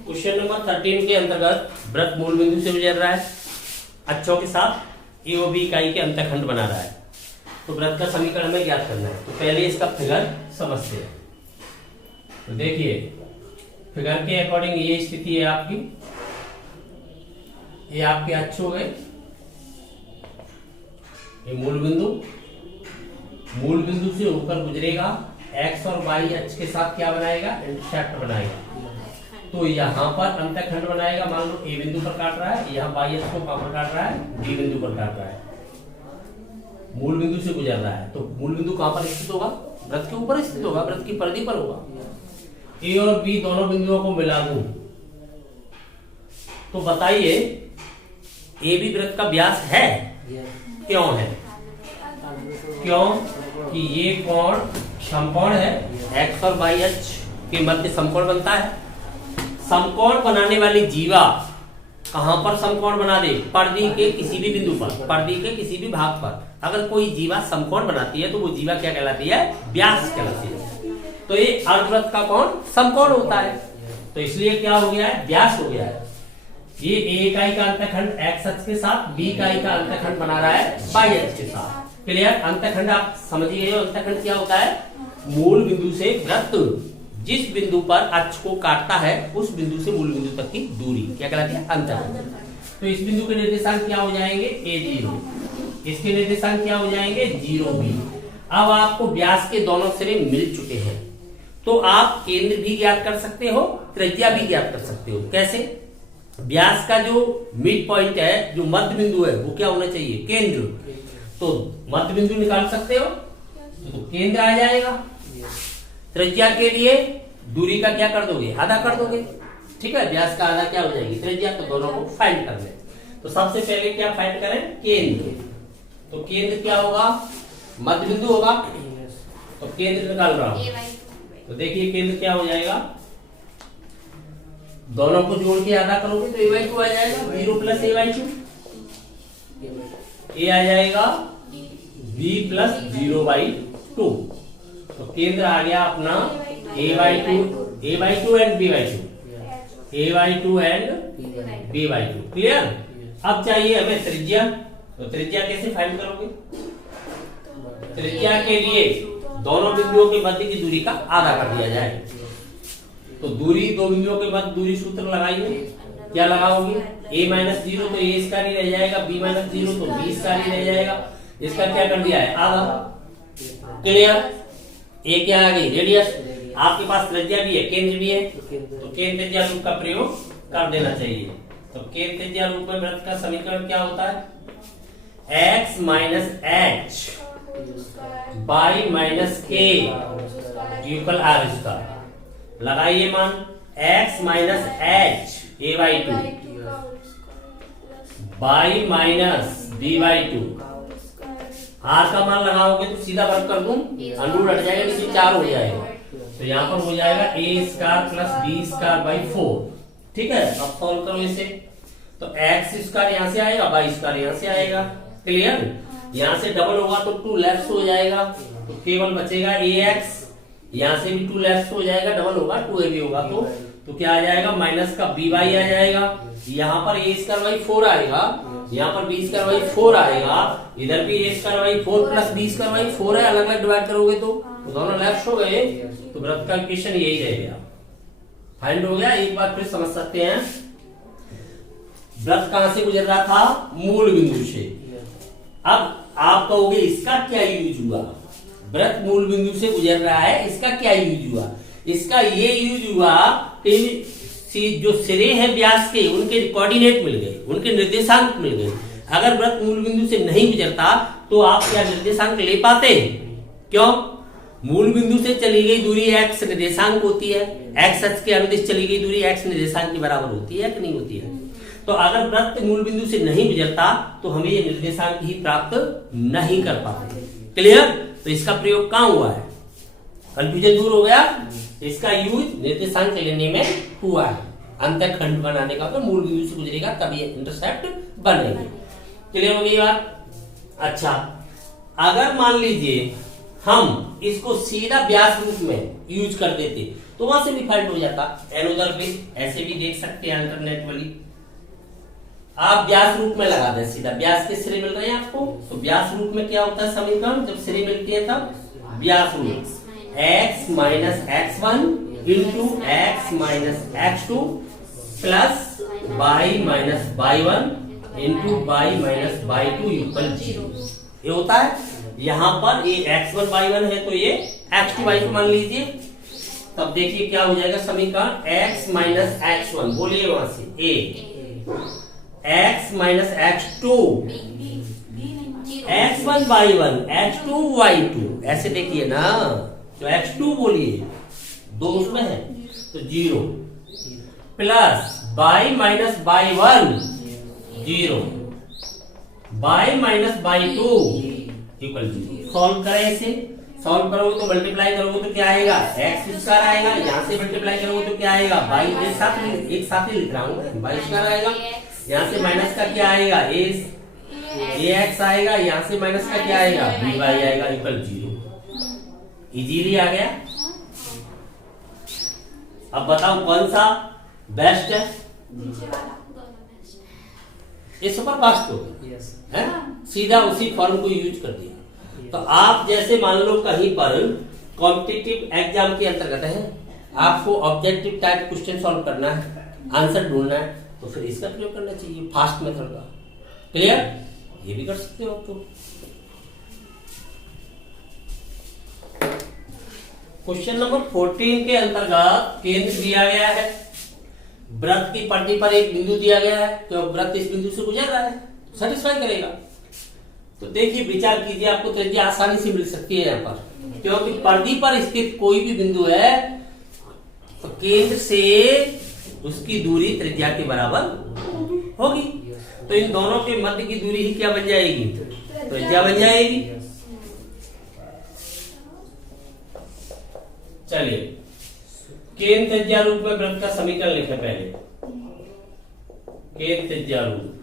Question number 13 के अंतर्गत वृत्त मूल बिंदु से गुजर रहा है, अक्षों के साथ ए और बी इकाई के अंतःखंड बना रहा है। तो वृत्त का समीकरण हमें ज्ञात करना है। तो पहले इसका फिगर समझते हैं। तो देखिए फिगर के अकॉर्डिंग ये स्थिति है आपकी, ये आपके अक्ष हो गए, ये मूल बिंदु से ऊपर गुजरेगा, एक्स और वाई अक्ष के साथ क्या बनाएगा, इंटरसेप्ट बनाएगा। तो यहाँ पर अंतःखंड बनाएगा। मान लो ए बिंदु पर काट रहा है, यहाँ वाई अक्ष को कहां पर काट रहा है, बी बिंदु पर काट रहा है, मूल बिंदु से गुजर रहा है। तो मूल बिंदु कहां पर स्थित होगा, वृत्त के ऊपर स्थित होगा, वृत्त की परिधि पर होगा। ए और बी दोनों बिंदुओं को मिला दूं तो बताइए ए बी वृत्त का व्यास है? क्यों है? क्यों कि ये कोण समकोण है, एक्स और वाई अक्ष के मध्य समकोण बनता है। समकोण बनाने वाली जीवा कहां पर समकोण बना दे, परिधि के किसी भी बिंदु पर, परिधि के किसी भी भाग पर अगर कोई जीवा समकोण बनाती है तो वो जीवा क्या कहलाती है, व्यास कहलाती है। तो ये अर्धवृत्त का कोण समकोण होता है, तो इसलिए क्या हो गया है, व्यास हो गया है। ये ए इकाई का अंतःखंड एक्स अक्ष के साथ, बी इकाई का अंतःखंड बना रहा है वाई अक्ष के साथ। क्लियर? अंतःखंड आप समझ गए हो। अंतःखंड क्या होता है, मूल बिंदु से वृत्त जिस बिंदु पर अक्ष को काटता है उस बिंदु से मूल बिंदु तक की दूरी क्या कहलाती है, अंतःखंड। तो इस बिंदु के निर्देशांक क्या हो जाएंगे, a0, इसके निर्देशांक क्या हो जाएंगे, 0b। अब आपको व्यास के दोनों सिरे मिल चुके हैं, तो आप केंद्र भी ज्ञात कर सकते हो, त्रिज्या भी ज्ञात कर सकते हो। कैसे? व्यास का जो मिड पॉइंट है, जो मध्य बिंदु है, वो क्या होना चाहिए, केंद्र। तो मध्य बिंदु निकाल सकते हो तो केंद्र आ जाएगा। त्रिज्या के लिए दूरी का क्या कर दोगे, आधा कर दोगे। ठीक है, व्यास का आधा क्या हो जाएगी, त्रिज्या। तो दोनों को फाइंड कर ले। तो सबसे पहले क्या फाइंड करें, केंद्र। तो केंद्र क्या होगा, मध्य बिंदु होगा, तो केंद्र निकाल रहा हूं। तो देखिए केंद्र क्या हो जाएगा, दोनों को जोड़ के आधा करोगे तो a/2 आ जाएगा, 0 प्लस a/2, a आ जाएगा b प्लस 0/2। तो केंद्र आ गया अपना a/2 and b/2, a/2 and b/2। Clear? अब चाहिए हमें त्रिज्या। तो त्रिज्या कैसे फाइंड करोगे, त्रिज्या के लिए दोनों बिंदुओं के मध्य की दूरी का आधा कर दिया जाए। तो दूरी, दो बिंदुओं के मध्य दूरी सूत्र लगाइए। क्या लगाओगे, a-0 तो a स्क्वायर ही रह जाएगा, b-0 तो b स्क्वायर ही रह जाएगा। इसका क्या कर दिया है, आधा। क्लियर? ए क्या आ गई, रेडियस। आपके पास त्रिज्या भी है, केंद्र भी है, तो केंद्र त्रिज्या रूप का प्रयोग कर देना चाहिए। तो केंद्र त्रिज्या रूप में वृत्त का समीकरण क्या होता है, x minus H by minus K equal R square. लगाइए मान, x minus H a/2 by minus b/2। R का मान लगाओगे तो सीधा वर्ग कर दूं, अंडू हट जाएगा, नीचे 4 हो जाएगा। तो यहाँ पर हो जाएगा a square plus b square by 4। ठीक है, अब सॉल्व करो इसे। तो x स्क्वायर यहाँ से आएगा, y स्क्वायर यहाँ से आएगा। क्लियर? यहाँ से डबल होगा तो 2 लेफ्ट हो जाएगा, तो केवल बचेगा ax। यहाँ से भी 2 लेफ्ट हो जाएगा, डबल होगा 2ab होगा, तो क्या आ जाएगा, माइनस का by आ जाएगा। यहाँ पर a स्क्वायर बाई 4 आएगा, यहाँ पर b स्क्वायर बाई 4 आएगा, इधर भी a square by 4 plus b square by 4 है। अलग अलग डिवाइड करोगे तो दोनों लेफ्ट हो गए, तो वृत्त का इक्वेशन यही रह गया। फाइंड हो गया। एक बार फिर समझ सकते हैं, वृत्त कहां से गुजर रहा था, मूल बिंदु से। अब आप कहोगे इसका क्या यूज हुआ, वृत्त मूल बिंदु से गुजर रहा है, इसका क्या यूज हुआ। इसका ये यूज हुआ कि जो सिरे हैं व्यास के, उनके कोऑर्डिनेट मिल गए, उनके निर्देशांक मिल गए। अगर वृत्त मूल बिंदु से नहीं गुजरता तो आप क्या निर्देशांक ले पाते, क्यों, मूल बिंदु से चली गई दूरी x निर्देशांक होती है, x अक्ष के अनुदिश चली गई दूरी x निर्देशांक के बराबर होती है कि नहीं होती है। तो अगर वृत्त मूल बिंदु से नहीं गुजरता तो हमें ये निर्देशांक ही प्राप्त नहीं कर पाते। क्लियर? तो इसका प्रयोग कहां हुआ है, कंफ्यूजन दूर हो गया। इसका यूज निर्देशांक लेने में हुआ है, अंतःखंड बनाने का। तो मूल बिंदु से गुजरेगा तभी इंटरसेप्ट बनेगी। क्लियर हो गई बात? अच्छा, अगर मान लीजिए हम इसको सीधा व्यास रूप में यूज कर देते तो वहां से भी फाइंड हो जाता। एनोदर वे ऐसे भी देख सकते हैं अल्टरनेटिवली। आप व्यास रूप में लगा दें सीधा, व्यास के सिरे मिल रहे हैं आपको, तो व्यास रूप में क्या होता है समीकरण, जब सिरे मिलती है तब व्यास रूप x minus x1 into x minus x2 plus y minus y1 into y minus y2 equal 0। ये होता है। यहाँ पर ये x1 y1 है तो ये x2 y2 मान लीजिए, तब देखिए क्या हो जाएगा समीकरण x माइनस x1, बोलिए वहां से a, x minus x2, x1 y1 x2 y2, ऐसे देखिए ना, तो x2 बोलिए, दो उसमें है तो 0 plus y minus y1 0, y minus y2 equal 0। Solve करें इसे, सॉल्व करोगे तो मल्टीप्लाई करोगे तो क्या आएगा, x स्क्वायर आएगा, यहाँ से मल्टीप्लाई करोगे तो क्या आएगा, y एक साथ ही लिख रहा हूँ, y स्क्वायर आएगा, यहाँ से माइनस का क्या आएगा, ax आएगा, यहाँ से माइनस का क्या आएगा, by आएगा इक्वल 0। इजीली आ गया। अब बताओ कौन सा बेस्ट है, ये सुपर फास्ट हो है, सीधा उसी फॉर्म को यूज कर दिया। तो आप जैसे मान लो कहीं पर कॉम्पिटिटिव एग्जाम के अंतर्गत है, आपको ऑब्जेक्टिव टाइप क्वेश्चन सॉल्व करना है, आंसर ढूंढना है, तो फिर इसका प्रयोग करना चाहिए, फास्ट मेथड का। क्लियर, ये भी कर सकते हो तो। क्वेश्चन नंबर 14 के अंतर्गत केंद्र दिया गया है, वृत्त की पट्टी पर एक बिंदु दिया गया है, तो वृत्त इस बिंदु से गुजर रहा है, सेटिस्फाई करेगा। तो देखिए विचार कीजिए, आपको त्रिज्या आसानी से मिल सकती है यहाँ पर, क्योंकि परिधि पर स्थित कोई भी बिंदु है तो केंद्र से उसकी दूरी त्रिज्या के बराबर होगी, तो इन दोनों के मध्य की दूरी ही क्या बन जाएगी, त्रिज्या बन जाएगी। चलिए केंद्र त्रिज्या रूप में वृत्त का समीकरण लिखें पहले। केंद्र त्रिज्या रूप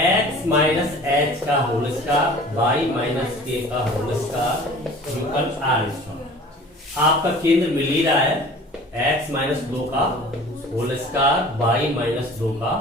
x माइनस एच का whole square y minus K का whole square equal r square. आपका केंद्र मिल ही रहा है, x माइनस 2 का होल स्क्वायर y माइनस 2 का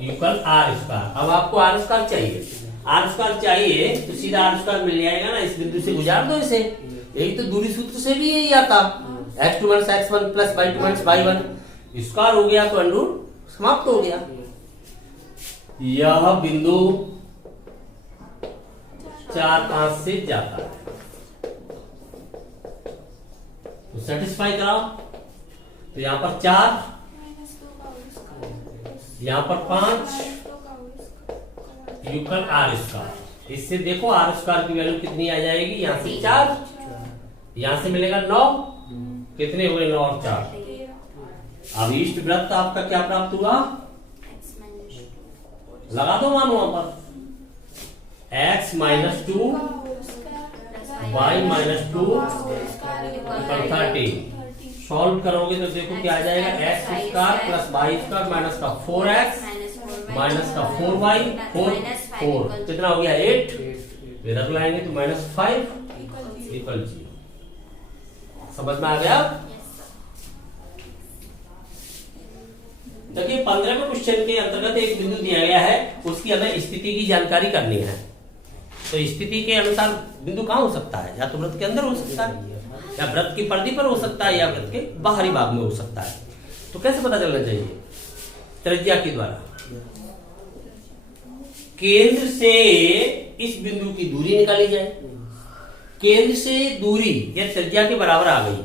इक्वल r स्क्वायर। अब आपको r स्क्वायर चाहिए, r स्क्वायर चाहिए तो सीधा r स्क्वायर मिल जाएगा ना, इस बिंदु से गुजार दो इसे, यही तो दूरी सूत्र से भी यही आता, x2 minus x1 plus y2 minus y1 square हो गया तो अंडर समाप्त हो गया। यह बिंदु 4 5 से जाता है तो सेटिस्फाई कराओ, तो यहां पर 4, यहां पर 5 इक्वल r स्क्वायर। इससे देखो r स्क्वायर की वैल्यू कितनी आ जाएगी, यहां से 4, यहां से मिलेगा 9, कितने हुए 9 और 4। अब इष्ट वृत्त आपका क्या प्राप्त हुआ, लगा दो मान वहां पर, x minus 2 y minus 2 13। Solve करोगे तो देखो क्या आ जाएगा, x square plus y square minus का 4x माइनस का 4y 4 कितना हो गया 8, इधर लाएंगे तो माइनस 5 इक्वल 0। समझ में आ गया। देखिए 15वें क्वेश्चन के अंतर्गत एक बिंदु दिया गया है, उसकी हमें स्थिति की जानकारी करनी है। तो स्थिति के अनुसार बिंदु कहाँ हो सकता है, या तो वृत्त के अंदर हो सकता है, या वृत्त की परिधि पर हो सकता है, या वृत्त के बाहरी भाग में हो सकता है। तो कैसे पता चलना चाहिए, त्रिज्या के द्वारा। केंद्र से इस बिंदु की दूरी निकाली जाए, केंद्र से दूरी या त्रिज्या के बराबर आ गई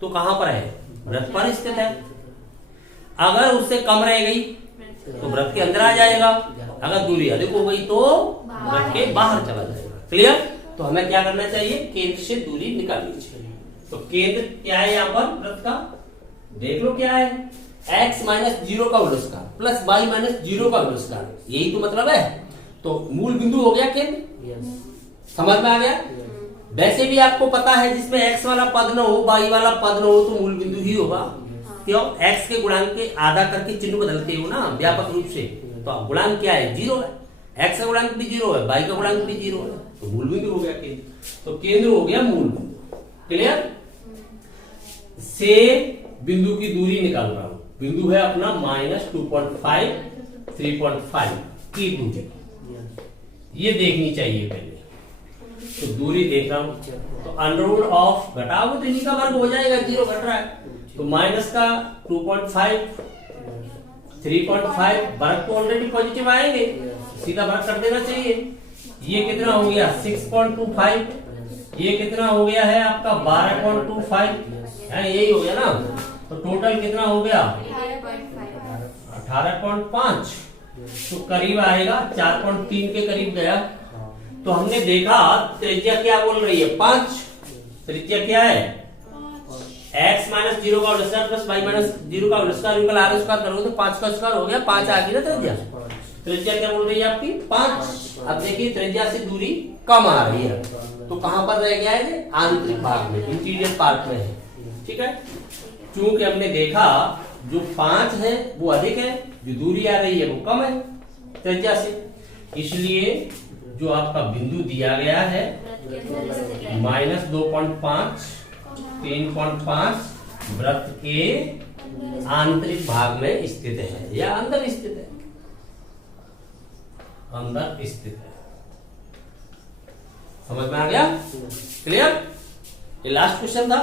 तो कहां पर है, वृत्त पर स्थित है। अगर उससे कम रह गई तो वृत्त के अंदर आ जाएगा, अगर दूरी अधिक हो गई तो वृत्त के बाहर चला जाएगा। क्लियर। तो हमें क्या करना चाहिए, केंद्र से दूरी निकालनी चाहिए। तो केंद्र क्या है यहाँ पर वृत्त का, देख लो क्या है, x माइनस 0 का whole square plus y minus 0 का होल स्क्वायर, यही तो मतलब है। तो मूल बिंदु हो गया केंद्र, समझ में आ गया। वैसे भी आपको पता है जिसमें x वाला पद न हो y वाला पद न हो तो मूल बिंदु ही होगा, क्यों, x के गुणांक के आधा करके चिन्ह बदलते हो ना व्यापक रूप से, तो गुणांक क्या है 0 है, x का गुणांक भी 0 है, y का गुणांक भी 0 है, तो मूल बिंदु हो गया केंद्र। तो केंद्र हो गया मूल बिंदु। क्लियर। से बिंदु की दूरी निकाल रहा हूं। बिंदु है अपना -2.5 3.5 की दूरी, ये देखनी चाहिए पहले। तो दूरी देख रहा हूं, तो अंडरवुड ऑफ घटाओ तो इन्हीं का वर्ग हो जाएगा, 0 घट रहा है, तो माइनस का 2.5 3.5 वर्ग तो ऑलरेडी पॉजिटिव आएंगे, सीधा वर्ग कर देना चाहिए। ये कितना हो गया 6.25, ये कितना हो गया है आपका 12.25 है, यही हो गया ना। तो टोटल कितना हो गया 18.5, तो करीब आएगा 4.3 के करीब गया। तो हमने देखा त्रिज्या क्या बोल रही है 5, त्रिज्या क्या है x माइनस 0 का whole square plus y minus 0 का whole square equal r square करोगे तो 5 का स्क्वायर हो गया, 5 आ गई ना त्रिज्या। त्रिज्या क्या बोल रही है आपकी 5। अब देखिए त्रिज्या से दूरी कम आ रही है, तो कहां पर रह गया है आंतरिक भाग में, इंटीरियर पार्ट में है, ठीक है। चूंकि हमने देखा जो 5 है वो अधिक है, जो दूरी आ रही है वो कम है त्रिज्या से, इसलिए जो आपका बिंदु दिया गया है -2.5 3.5 वृत्त के आंतरिक भाग में स्थित है या अंदर स्थित है, अंदर स्थित है। समझ में आ गया? क्लियर? ये लास्ट क्वेश्चन था।